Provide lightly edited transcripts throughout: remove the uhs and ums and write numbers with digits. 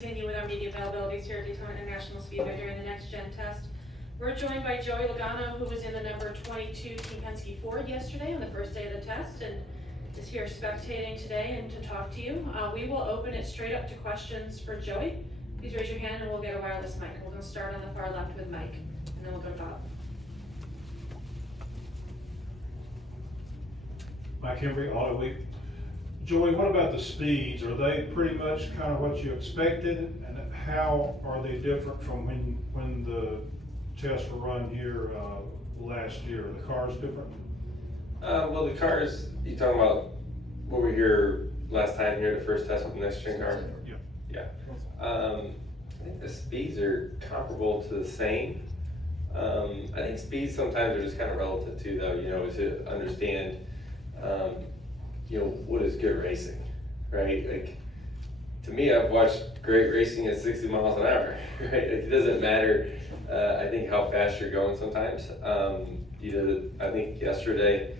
Continue with our media availabilities here at Daytona International Speedway during the next gen test. We're joined by Joey Logano, who was in the number 22 Team Penske Ford yesterday on the first day of the test and is here spectating today and to talk to you. We will open it straight up to questions for Joey. Please raise your hand and we'll get a wireless mic. We're going to start on the far left with Mike and then we'll go to Bob. Mike Henry, Auto Week. Joey, what about the speeds? Are they pretty much kind of what you expected? And how are they different from when the tests were run here last year? Are the cars different? Well, the cars, you talking about what we here last time here, the first test with the next gen car? Yeah. Yeah. I think the speeds are comparable to the same. I think speeds sometimes are just kind of relative too, though, to understand, what is good racing, right? Like, to me, I've watched great racing at 60 miles an hour, right? It doesn't matter, I think, how fast you're going sometimes. I think yesterday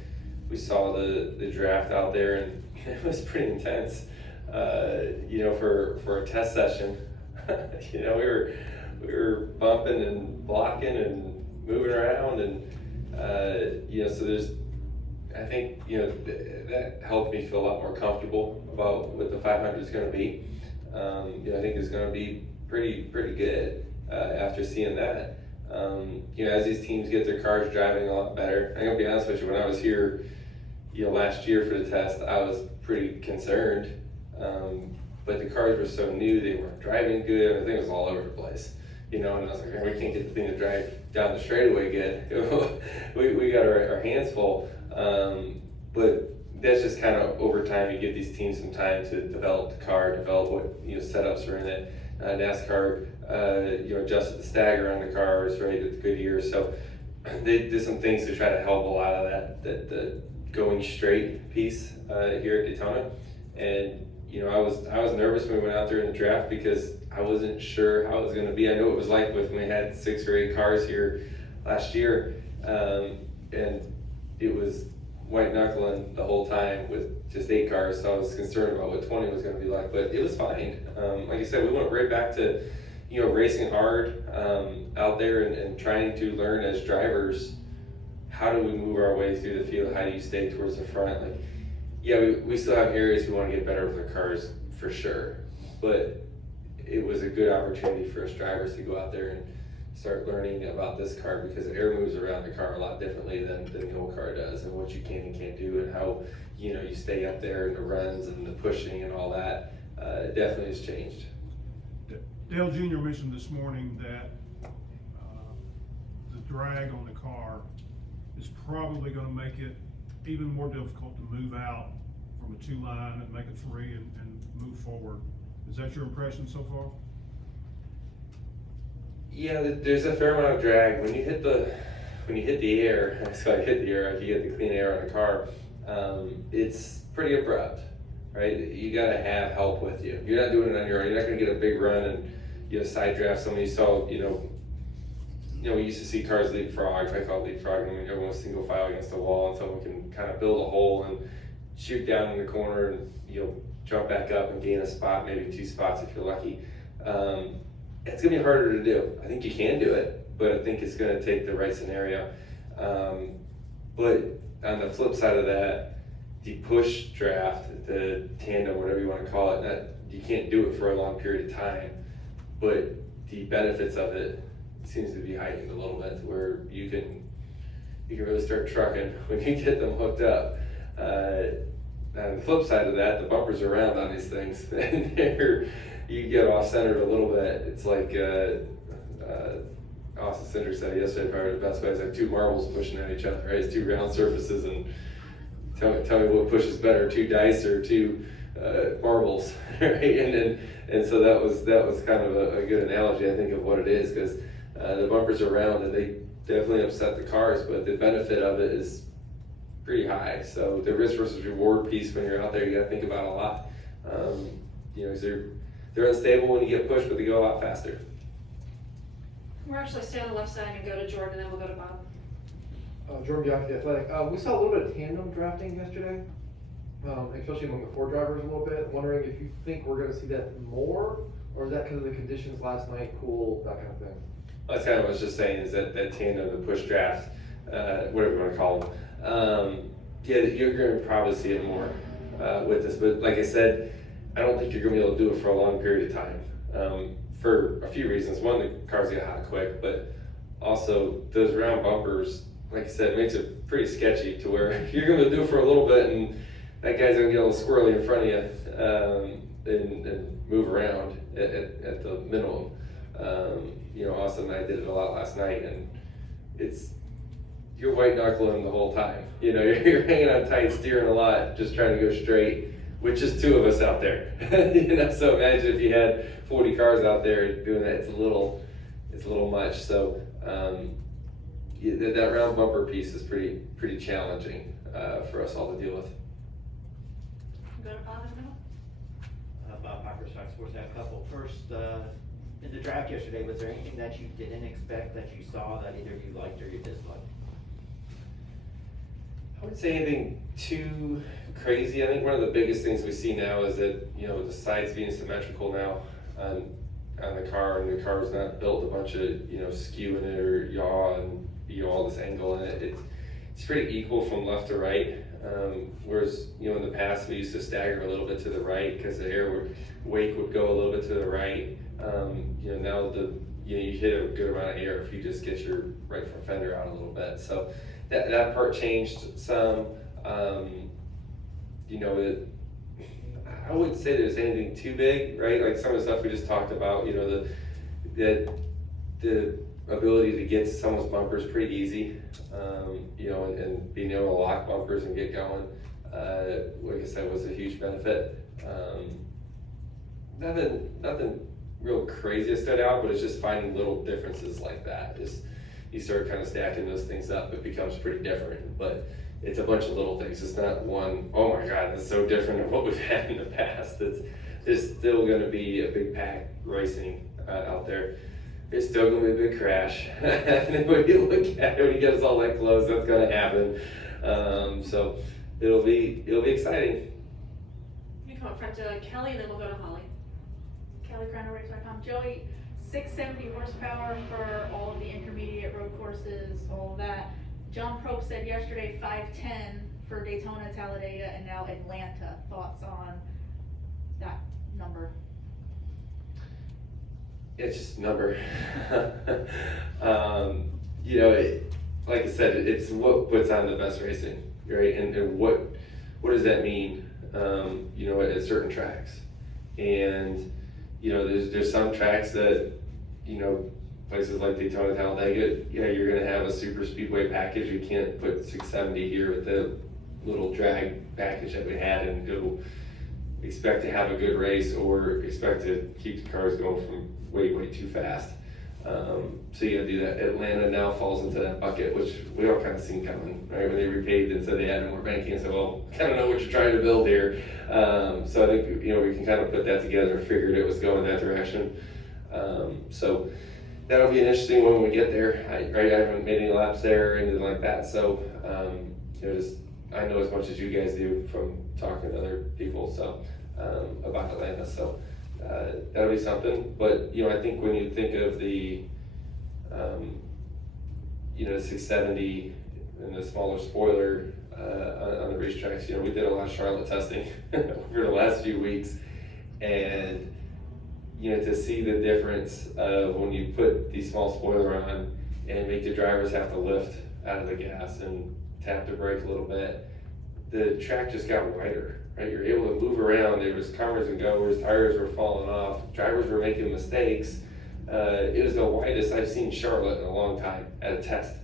we saw the draft out there and it was pretty intense, for a test session. we were bumping and blocking and moving around and, so there's, I think, that helped me feel a lot more comfortable about what the 500 is going to be. I think it's going to be pretty good after seeing that. As these teams get their cars driving a lot better. I'm going to be honest with you, when I was here, last year for the test, I was pretty concerned. But the cars were so new, they weren't driving good, everything was all over the place. And I was like, we can't get the thing to drive down the straightaway good. we got our hands full. But that's just kind of over time, you give these teams some time to develop the car, develop what setups are in it. NASCAR, adjusted the stagger on the cars, right, at the Goodyear. So they did some things to try to help a lot of that the going straight piece here at Daytona. And I was nervous when we went out there in the draft because I wasn't sure how it was going to be. I know it was like when we had 6 or 8 cars here last year, and it was white knuckling the whole time with just 8 cars, so I was concerned about what 20 was going to be like, but it was fine. Like I said, we went right back to racing hard out there and trying to learn as drivers, how do we move our way through the field, how do you stay towards the front. Like, yeah, we still have areas we want to get better with our cars for sure, but it was a good opportunity for us drivers to go out there and start learning about this car, because the air moves around the car a lot differently than the old car does, and what you can and can't do, and how you stay up there in the runs and the pushing and all that. It definitely has changed. Dale Jr. mentioned this morning that the drag on the car is probably going to make it even more difficult to move out from a 2 line and make a 3 and move forward. Is that your impression so far? Yeah, there's a fair amount of drag when you hit the air. So I hit the air, like you get the clean air on the car. It's pretty abrupt, right? You got to have help with you. You're not doing it on your own. You're not going to get a big run and side draft somebody. You saw, we used to see cars leapfrog. I call it leapfrog when everyone's single file against the wall, and someone can kind of build a hole and shoot down in the corner and jump back up and gain a spot, maybe 2 spots if you're lucky. It's going to be harder to do. I think you can do it, but I think it's going to take the right scenario. But on the flip side of that, the push draft, the tandem, whatever you want to call it, you can't do it for a long period of time, but the benefits of it seems to be heightened a little bit, where you can really start trucking when you get them hooked up. On the flip side of that, the bumpers are round on these things, and you get off centered a little bit. It's like Austin Cinder said yesterday, probably the best way is like 2 marbles pushing at each other, right? It's 2 round surfaces, and tell me what pushes better, 2 dice or 2 marbles, right? And so that was kind of a good analogy, I think, of what it is, because the bumpers are round and they definitely upset the cars, but the benefit of it is pretty high. So the risk versus reward piece when you're out there, you got to think about a lot. They're unstable when you get pushed, but they go a lot faster. We're actually stay on the left side and go to Jordan, and then we'll go to Bob. Jordan Bianchi, Athletic. We saw a little bit of tandem drafting yesterday. especially among the Ford drivers a little bit. I'm wondering if you think we're gonna see that more, or is that because of the conditions last night, cool, that kind of thing? That's kind of what I was just saying, is that tandem, the push draft, whatever you want to call them. Yeah, you're going to probably see it more with this. But like I said, I don't think you're going to be able to do it for a long period of time for a few reasons. One, the cars get hot quick, but also those round bumpers, like I said, makes it pretty sketchy to where you're going to do it for a little bit and that guy's going to get a little squirrely in front of you and move around at the minimum. Austin and I did it a lot last night, and you're white knuckling the whole time. You're hanging on tight, steering a lot, just trying to go straight, with just two of us out there. So imagine if you had 40 cars out there doing that. It's a little much. So that round bumper piece is pretty challenging for us all to deal with. Go to Bob in the middle. Bob Parker, Fox Sports. I have a couple. First, in the draft yesterday, was there anything that you didn't expect that you saw that either you liked or you disliked? I wouldn't say anything too crazy. I think one of the biggest things we see now is that, the sides being symmetrical now on the car, and the car's not built a bunch of, skew in it or yaw and, all this angle in it. It's pretty equal from left to right. Whereas, in the past we used to stagger a little bit to the right because the wake would go a little bit to the right. Now you hit a good amount of air if you just get your right front fender out a little bit. So that part changed some. I wouldn't say there's anything too big, right? Like some of the stuff we just talked about, the ability to get to someone's bumpers pretty easy, and being able to lock bumpers and get going, like I said, was a huge benefit. Nothing real crazy that stood out, but it's just finding little differences like that. Just you start kind of stacking those things up, it becomes pretty different. But it's a bunch of little things. It's not one, oh my God, that's so different than what we've had in the past. There's still going to be a big pack racing out there. It's still going to be a big crash. And when you look at it, when you get us all that close, that's going to happen. So it'll be exciting. You come up front to Kelly, and then we'll go to Holly. KellyCrownerRace.com. Joey, 670 horsepower for all of the intermediate road courses, all of that. John Probe said yesterday 510 for Daytona, Talladega, and now Atlanta. Thoughts on that number? It's just a number. Like I said, it's what puts on the best racing, right? And what does that mean, at certain tracks? And, there's some tracks that, places like Daytona, Talladega, you're gonna have a super speedway package. You can't put 670 here with the little drag package that we had and go expect to have a good race or expect to keep the cars going from way too fast. So you gotta do that. Atlanta now falls into that bucket, which we all kind of seen coming, right? When they repaved and said they added more banking, and said, well, kind of know what you're trying to build here. So I think, we can kind of put that together and figured it was going that direction. So that'll be an interesting one when we get there. I haven't made any laps there or anything like that. So, I know as much as you guys do from talking to other people, so, about Atlanta. So, that'll be something. But, I think when you think of the, 670 and the smaller spoiler, on the racetracks, we did a lot of Charlotte testing over the last few weeks. And, to see the difference of when you put the small spoiler on and make the drivers have to lift out of the gas and tap the brake a little bit, the track just got wider, right? You're able to move around. There was comers and goers, tires were falling off, drivers were making mistakes. It was the widest I've seen Charlotte in a long time at a test,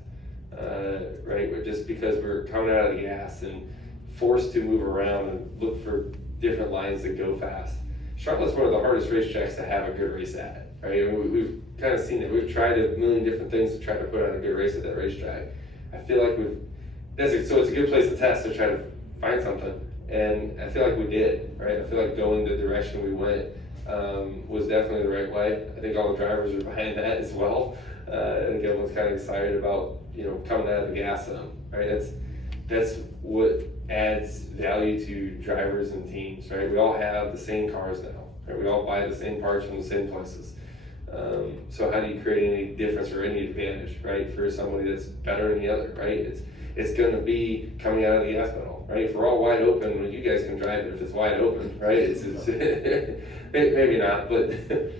right? Just because we're coming out of the gas and forced to move around and look for different lines that go fast. Charlotte's one of the hardest racetracks to have a good race at, right? I mean, we've kind of seen it. We've tried a million different things to try to put on a good race at that racetrack. I feel like so it's a good place to test to try to find something. And I feel like we did, right? I feel like going the direction we went was definitely the right way. I think all the drivers are behind that as well. I think everyone's kind of excited about, coming out of the gas zone, right? That's what adds value to drivers and teams, right? We all have the same cars now, right? We all buy the same parts from the same places. So how do you create any difference or any advantage, right, for somebody that's better than the other, right? It's going to be coming out of the gas pedal, right? If we're all wide open, well, you guys can drive it if it's wide open, right? It's maybe not, but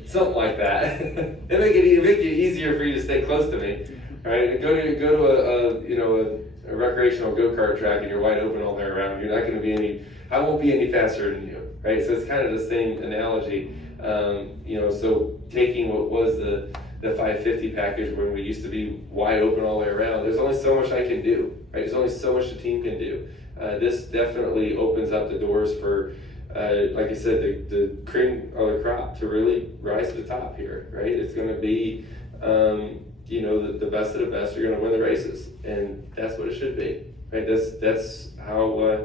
something like that. It make it easier for you to stay close to me, right? Go to a recreational go-kart track and you're wide open all the way around. You're not going to be I won't be any faster than you, right? So it's kind of the same analogy. So taking what was the 550 package when we used to be wide open all the way around, there's only so much I can do, right? There's only so much the team can do. This definitely opens up the doors for, like I said, the cream of the crop to really rise to the top here, right? It's going to be, the best of the best are going to win the races, and that's what it should be, right? That's how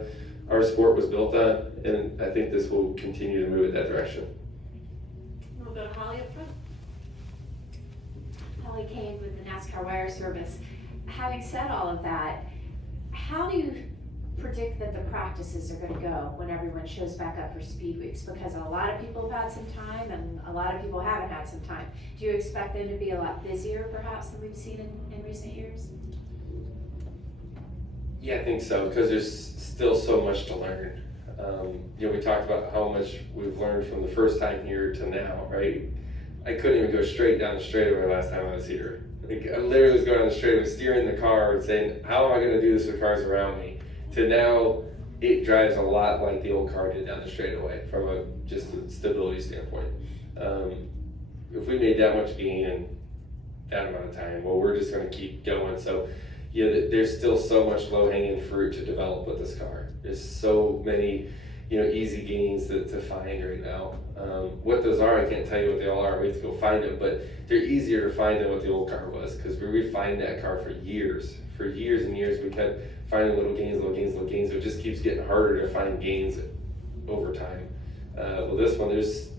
our sport was built on, and I think this will continue to move in that direction. We'll go to Holly up front. Holly Kane with the NASCAR Wire Service. Having said all of that, how do you predict that the practices are going to go when everyone shows back up for speed weeks? Because a lot of people have had some time and a lot of people haven't had some time. Do you expect them to be a lot busier perhaps than we've seen in recent years? Yeah, I think so, because there's still so much to learn. We talked about how much we've learned from the first time here to now, right? I couldn't even go straight down the straightaway last time I was here. I literally was going down the straightaway, steering the car and saying, how am I going to do this with cars around me? To now, it drives a lot like the old car did down the straightaway from just a stability standpoint. If we made that much gain in that amount of time, well, we're just going to keep going. So, there's still so much low-hanging fruit to develop with this car. There's so many, easy gains to find right now. What those are, I can't tell you what they all are. We have to go find them, but they're easier to find than what the old car was, because we refined that car for years. For years and years, we kept finding little gains. So it just keeps getting harder to find gains over time. Well, this one, there's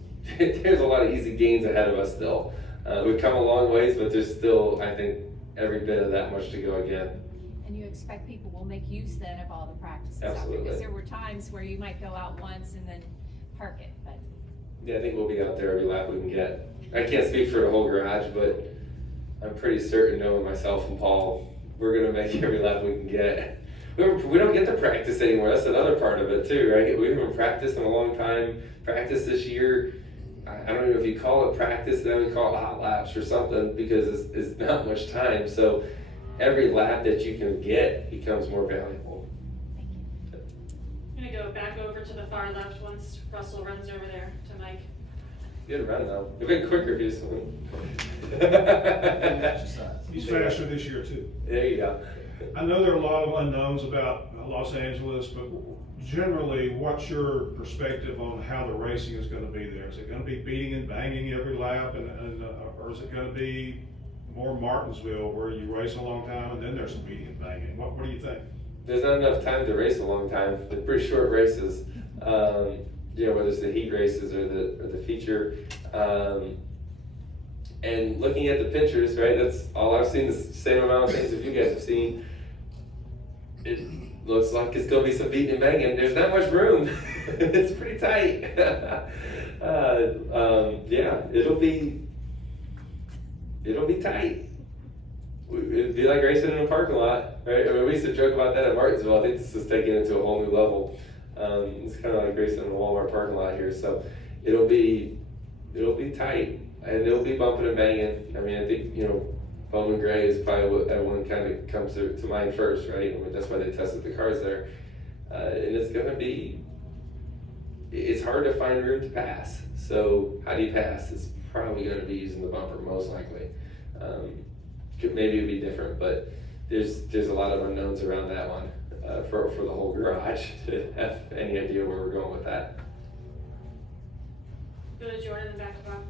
a lot of easy gains ahead of us still. We've come a long ways, but there's still, I think, every bit of that much to go again. And you expect people will make use then of all the practices out there? Absolutely. Because there were times where you might go out once and then park it, but. Yeah, I think we'll be out there every lap we can get. I can't speak for the whole garage, but I'm pretty certain, knowing myself and Paul, we're gonna make every lap we can get. We don't get to practice anymore. That's another part of it too, right? We haven't practiced in a long time. Practice this year, I don't even know if you call it practice, then we call it hot laps or something, because it's not much time. So every lap that you can get becomes more valuable. I'm gonna go back over to the far left once Russell runs over there to Mike. Good run though. It'd been quicker if you just went. He's faster this year too. There you go. I know there are a lot of unknowns about Los Angeles, but generally, what's your perspective on how the racing is going to be there? Is it going to be beating and banging every lap, or is it going to be more Martinsville, where you race a long time and then there's some beating and banging? What do you think? There's not enough time to race a long time. They're pretty short races. Whether it's the heat races or the feature. And looking at the pictures, right, that's all I've seen, the same amount of things that you guys have seen. It looks like it's going to be some beating and banging. There's not much room. It's pretty tight. It'll be tight. It'd be like racing in a parking lot, right? I mean, we used to joke about that at Martinsville. I think this is taking it to a whole new level. It's kind of like racing in a Walmart parking lot here. So it'll be tight, and it'll be bumping and banging. I mean, I think, Bowman Gray is probably what everyone kind of comes to mind first, right? I mean, that's why they tested the cars there. And it's hard to find room to pass. So how do you pass? It's probably going to be using the bumper, most likely. Maybe it'd be different, but there's a lot of unknowns around that one for the whole garage to have any idea where we're going with that. Go to Jordan and back to Bob.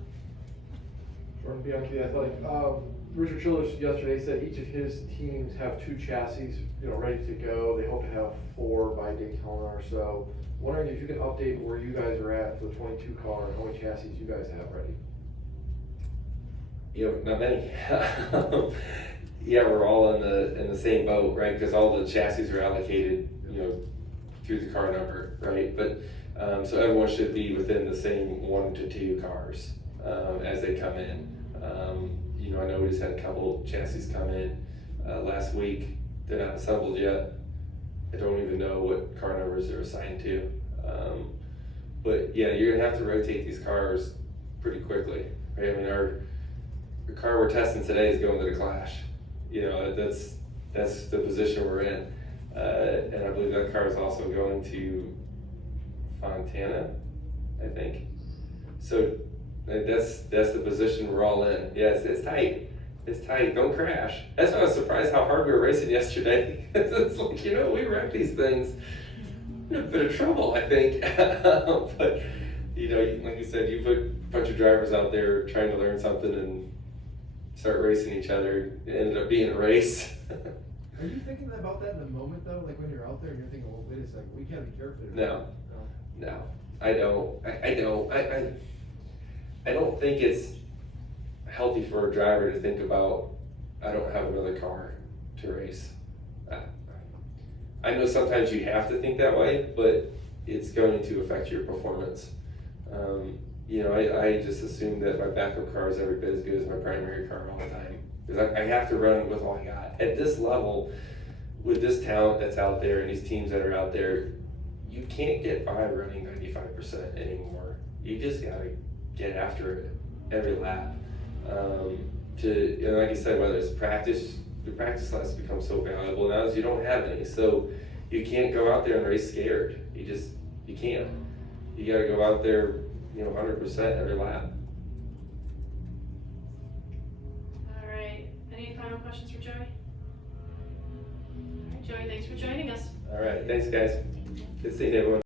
Jordan Bianchi, Athletic. Richard Childers yesterday said each of his teams have 2 chassis, ready to go. They hope to have 4 by Daytona or so. Wondering if you can update where you guys are at for the 22 car and how many chassis you guys have ready. Not many. We're all in the same boat, right? Because all the chassis are allocated, through the car number, right? But, so everyone should be within the same 1 to 2 cars, as they come in. You know, I know we just had a couple chassis come in, last week. They're not assembled yet. I don't even know what car numbers they're assigned to. But yeah, you're gonna have to rotate these cars pretty quickly, right? I mean, the car we're testing today is going to the Clash. You know, that's the position we're in. And I believe that car is also going to Fontana, I think. So that's the position we're all in. Yeah, it's tight. It's tight. Don't crash. That's why I was surprised how hard we were racing yesterday. It's like, you know, we wreck these things. In a bit of trouble, I think. But, you know, like you said, you put a bunch of drivers out there trying to learn something and start racing each other. It ended up being a race. Are you thinking about that in the moment though? Like when you're out there and you're thinking, well, wait a second, we gotta be careful here. No, I don't. I don't think it's healthy for a driver to think about, I don't have another car to race. I know sometimes you have to think that way, but it's going to affect your performance. You know, I just assume that my backup car is every bit as good as my primary car all the time. Because I have to run with all I got. At this level, with this talent that's out there and these teams that are out there, you can't get by running 95% anymore. You just gotta get after it every lap. You know, like you said, whether it's practice, the practice laps become so valuable now as you don't have any. So you can't go out there and race scared. You can't. You gotta go out there, you know, 100% every lap. All right, any final questions for Joey? All right, Joey, thanks for joining us. All right, thanks guys. Good seeing everyone.